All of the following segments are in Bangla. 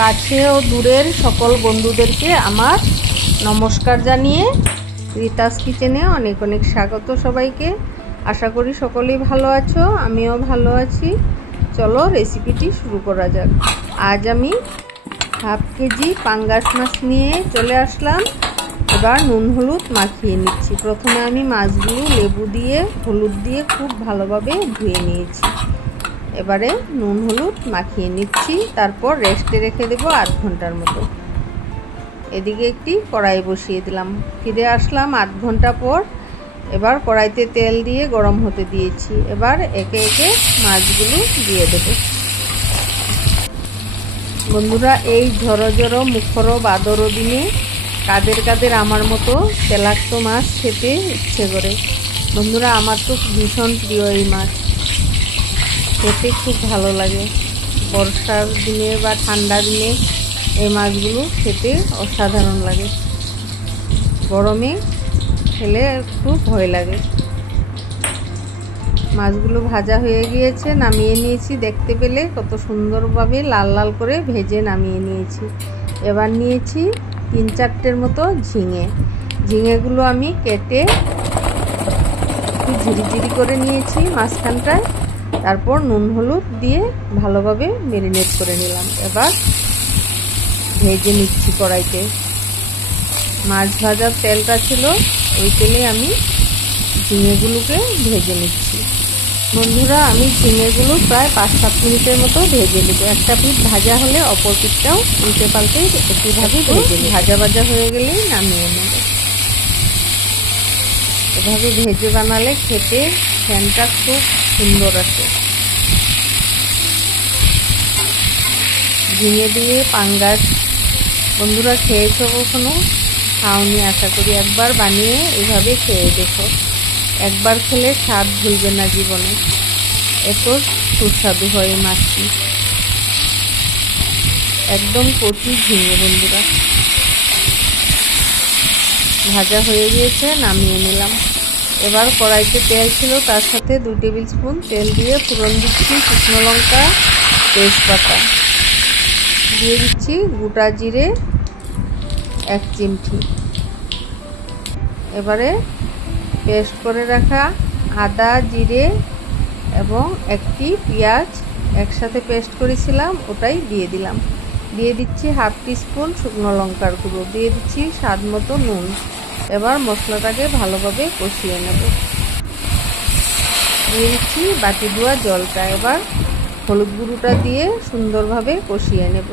কাছে ও দূরের সকল বন্ধুদেরকে আমার নমস্কার জানিয়ে রিতাস কিচেনে অনেক অনেক স্বাগত সবাইকে। আশা করি সকলেই ভালো আছো, আমিও ভালো আছি। চলো রেসিপিটি শুরু করা যাক। আজ আমি হাফ কেজি পাঙ্গাস মাছ নিয়ে চলে আসলাম। এবার নুন হলুদ মাখিয়ে নিচ্ছি। প্রথমে আমি মাছগুলো লেবু দিয়ে হলুদ দিয়ে খুব ভালোভাবে ধুয়ে নিয়েছি। এবারে নুন হলুদ মাখিয়ে নিচ্ছি, তারপর রেস্টে রেখে দেবো আধ ঘন্টার মতো। এদিকে একটি কড়াই বসিয়ে দিলাম। ফিরে আসলাম আধ ঘন্টা পর। এবার কড়াইতে তেল দিয়ে গরম হতে দিয়েছি। এবার একে একে মাছগুলো দিয়ে দেব। বন্ধুরা, এই ঝড়ো ঝড়ো মুখর ভাদর দিনে কাদের কাদের আমার মতো তেলাক্ত মাছ খেতে ইচ্ছে করে। বন্ধুরা, আমার তো ভীষণ প্রিয় এই মাছ, খেতে খুব ভালো লাগে। বর্ষার দিনে বা ঠান্ডা দিনে এই মাছগুলো খেতে অসাধারণ লাগে। গরমে খেলে একটু ভয় লাগে। মাছগুলো ভাজা হয়ে গিয়েছে, নামিয়ে নিয়েছি। দেখতে পেলে কত সুন্দরভাবে লাল লাল করে ভেজে নামিয়ে নিয়েছি। এবার নিয়েছি 3-4টের মতো ঝিঙে। ঝিঙেগুলো আমি কেটে একটু ঝিরিঝিরি করে নিয়েছি মাঝখানটায়। তারপর নুন হলুদ দিয়ে ভালোভাবে ম্যারিনেট করে নিলাম। এবার ভেজে নিচ্ছি কড়াইতে। মাছ ভাজার তেলটা ছিল, ওই তেলে আমি ঝিঙেগুলোকে ভেজে নিচ্ছি। বন্ধুরা, আমি ঝিঙেগুলো প্রায় 5-7 মিনিটের মতো ভেজে নেব। একটা পিঠ ভাজা হলে অপর পিঠটাও উল্টে পাল্টে একইভাবে ভেজে নেব। ভাজা ভাজা হয়ে গেলেই নামিয়ে নেব। এভাবে ভেজে বানালে খেতে ফ্যানটা খুব সুন্দর আসে। ঝিঙে দিয়ে পাঙ্গাস বন্ধুরা খেয়েছো কখনো? খাওনি আশা করি। একবার বানিয়ে এভাবে খেয়ে দেখো। একবার খেলে স্বাদ ভুলবে না জীবনে। এত সুস্বাদু হয় এই মাছটি। একদম কচি ঝিঙে বন্ধুরা। ভাজা হয়ে গিয়েছে, নামিয়ে নিলাম। এবার কড়াইতে তেল ছিল, তার সাথে 2 টেবিল স্পুন তেল দিয়ে ফোড়ন দিচ্ছি শুকনো লঙ্কা, তেজপাতা দিয়ে দিচ্ছি, গোটা জিরে 1 চিমটি। এবারে পেস্ট করে রাখা আদা, জিরে এবং একটি পেঁয়াজ একসাথে পেস্ট করেছিলাম, ওটাই দিয়ে দিলাম। দিয়ে দিচ্ছি হাফ টিস্পুন শুকনো লঙ্কার গুঁড়ো, দিয়ে দিচ্ছি স্বাদ মতো নুন। এবার মশলাটাকে ভালোভাবে কষিয়ে নেব। দিয়ে দিচ্ছি বাটি ধোয়া জলটা। এবার হলুদ গুঁড়োটা দিয়ে সুন্দরভাবে কষিয়ে নেব।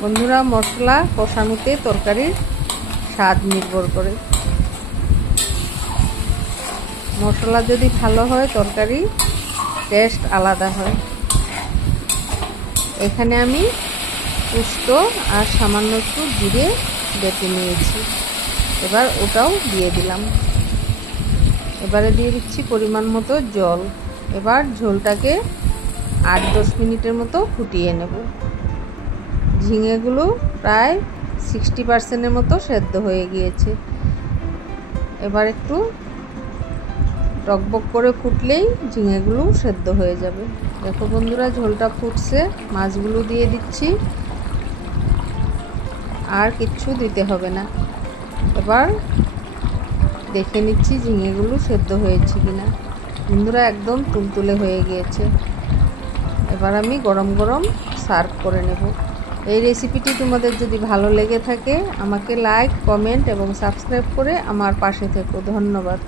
বন্ধুরা, মশলা কষানোতে তরকারির স্বাদ নির্ভর করে। মশলা যদি ভালো হয় তরকারি টেস্ট আলাদা হয়। এখানে আমি পোস্ত আর সামান্য একটু জিরে বেটে নিয়েছি। এবার ওটাও দিয়ে দিলাম। এবারে দিয়ে দিচ্ছি পরিমাণ মতো জল। এবার ঝোলটাকে 8-10 মিনিটের মতো ফুটিয়ে নেব। ঝিঙেগুলো প্রায় 60% মতো সেদ্ধ হয়ে গিয়েছে। এবার একটু টকবক করে ফুটলেই ঝিঙেগুলো সেদ্ধ হয়ে যাবে। দেখো বন্ধুরা, ঝোলটা ফুটছে। মাছগুলো দিয়ে দিচ্ছি, আর কিচ্ছু দিতে হবে না। এবার দেখে নিচ্ছি ঝিঙেগুলো সেদ্ধ হয়েছে কিনা। বন্ধুরা, একদম তুলতুলে হয়ে গিয়েছে। এবার আমি গরম গরম সার্ভ করে নেব। এই রেসিপিটি তোমাদের যদি ভালো লেগে থাকে আমাকে লাইক, কমেন্ট এবং সাবস্ক্রাইব করে আমার পাশে থেকো। ধন্যবাদ।